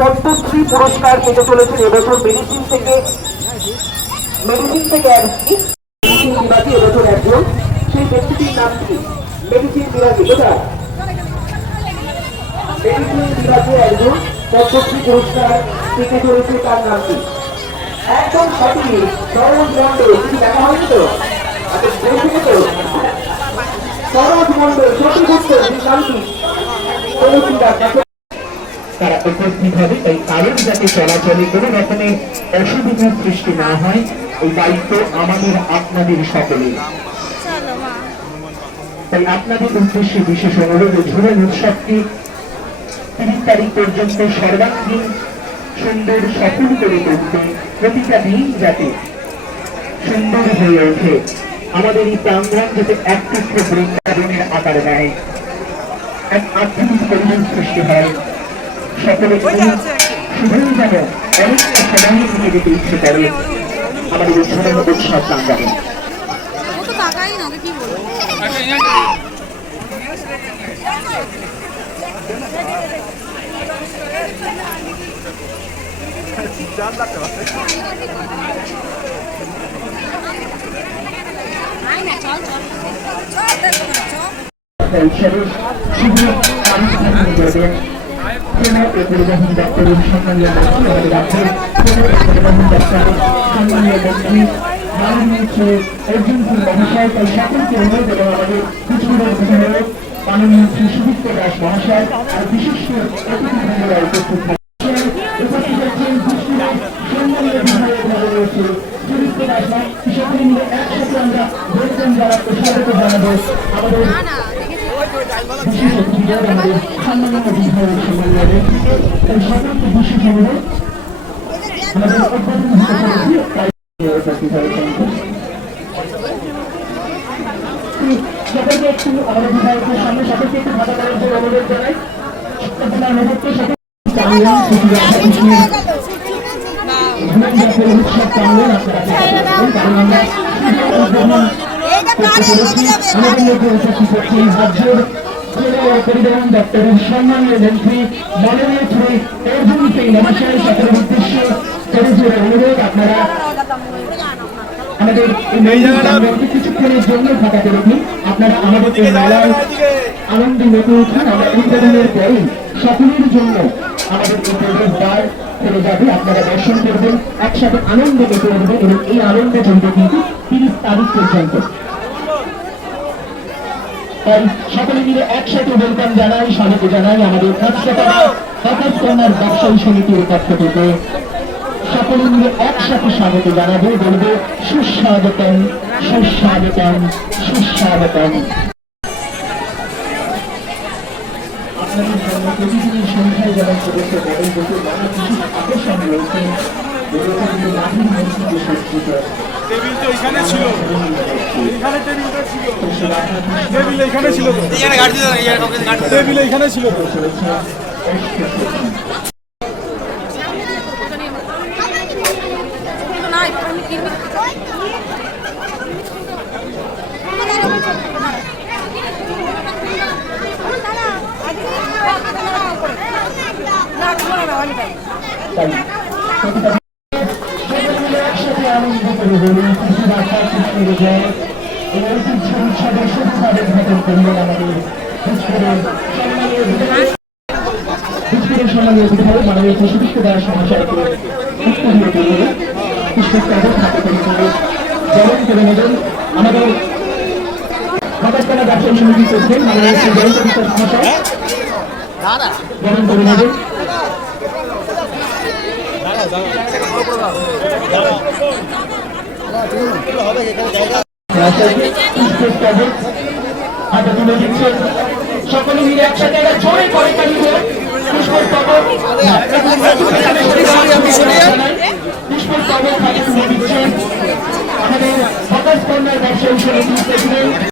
পদ্মশ্রী পুরস্কার পেতে চলেছেন এবছর মেডিসিন থেকে আসছি মেডিসিন বিভাগে এবছর একজন, সেই ব্যক্তিটির নাম কি? মেডিসিন বিভাগে কোথায়? মেডিসিন বিভাগে একজন পদ্মশ্রী পুরস্কার পেতে চলেছে, তার নাম কি? একদম সঠিক, সরোজ মন্ডল। কিছু দেখা হয়নি তো? দেখবে তো সরোজ মন্ডল সঠিক উত্তর। নাম কি? তারা উপস্থিত হবে। তাই কারণ যাতে চলাচলে কোনো রকমের অসুবিধার সৃষ্টি না হয়, এই দায়িত্ব আমাদের আপনাদের সকলের। তাই আপনাদের উদ্দেশ্যে বিশেষ অনুরোধ, ঝুলন উৎসবকে 30 তারিখ পর্যন্ত সর্বাঙ্গীন সুন্দর সফল করে তুলতে, প্রতিটা দিন যাতে সুন্দর হয়ে ওঠে, আমাদের এই প্রাঙ্গণ যাতে একত্র বৃন্দাবনের আকার নেয়, এক আধ্যাত্মিক পরিবেশ সৃষ্টি হয়, সকলে শুধুই যেন অনেকটা সময় নিয়ে যেতে ইচ্ছে করে আমাদের উৎসব প্রাঙ্গণে। পরিবহন দপ্তরের সম্মানীয় মন্ত্রী, আমাদের রাজ্যের পরিবহন দপ্তরের সম্মানীয় মন্ত্রী মাননীয় অর্জুন সিং মহাশয়, তাই সকলকে অনুরোধ এবং আমাদের কুচবিহার বিধায়ক মাননীয় শ্রী সুদীপ্ত দাস মহাশয় আর বিশিষ্ট অতিথিবৃন্দরা উপস্থিত থাকছেন। উপস্থিত আছেন কুচবিহার সম্মানীয় বিধায়ক রয়েছে সুদীপ্ত দাস মহাশয়। সকলে মিলে একসাথে আমরা বলছেন যারা স্বাগত জানাবো আমাদের বিশেষ অতিথিদের, আমাদের সম্মানীয় বিধায়ক সম্মানীয় তাই সকলকে বিশেষ অনুরোধ আমাদের উদ্বোধন সকলকে একটু আমাদের বিধায়কের সামনে সকলকে একটু ভাষা করার জন্য অনুরোধ জানাই। পরিবহন দপ্তরের সম্মানীয় মন্ত্রী মাননীয় শ্রী অর্জুন সিং মহাশয় সকলের উদ্দেশ্যে অনুরোধ, আপনারা আমাদের কিছুক্ষণের জন্য ফাঁকা করে দিন। আপনারা আমাদের এই মেলায় আনন্দে মেতে উঠুন। আমরা উদ্বোধনের পরেই সকলের জন্য আমাদের এই প্রবেশ দ্বার খুলে যাবে, আপনারা দর্শন করবেন, একসাথে আনন্দ মেতে উঠবেন এবং এই আনন্দ চলবে কিন্তু 30 তারিখ পর্যন্ত। তাই সকলে মিলে একসাথে ওয়েলকাম জানাই, স্বাগত জানাই আমাদের কর্নার ব্যবসায়ী সমিতির পক্ষ থেকে। সকলে মিলে একসাথে স্বাগত জানাবো, বলবো সুস্বাগতম, সুস্বাগতম, সুস্বাগতম। আপনাদের জন্য প্রতিদিনের সংখ্যায় যেমন সদস্য বদল করতে নানা কিছু আকর্ষণ রয়েছে। টেবিল তো এখানে ছিল, এখানে টেবিলটা ছিল, টেবিল এখানে ছিল, টেবিল এখানে ছিল তো। সম্মানীয় বিধায়ক মাননীয় সুদীপ্ত দাস মহাশয়কে আমাদের ব্যবসায়ী সমিতি করছেন মাননীয় শ্রী জয়ন্ত বিশ্বাস মহাশয় বরণ করে নেবেন। সকলে মিলে একসাথে জোরে করে পুষ্পের স্তবক আমাদের ব্যবসায়ী সমিতি